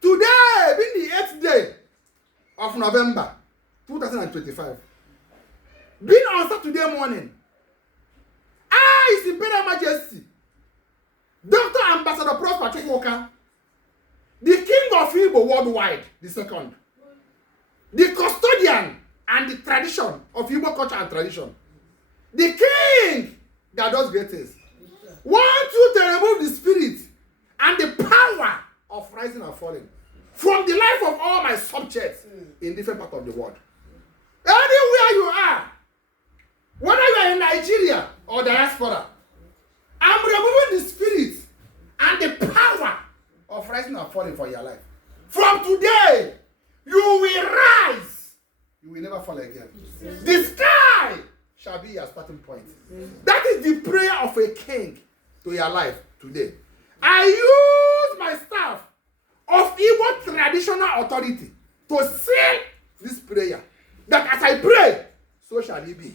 Today being the 8th day of November 2025. Being on Saturday morning, I, His Imperial Majesty Dr Ambassador Prosper Chukwuka, the King of Igbo worldwide, the second, the custodian and the tradition of Igbo culture and tradition, the King that does great things, want you to remove the spirit and the power of rising and falling from the life of all my subjects in different parts of the world. Anywhere you are, whether you are in Nigeria or diaspora, I'm removing the spirit and the power of rising and falling for your life. From today, you will rise. You will never fall again. The sky shall be your starting point. That is the prayer of a king to your life today. I use my staff of Igbo traditional authority to seal this prayer. That as I pray, so shall it be.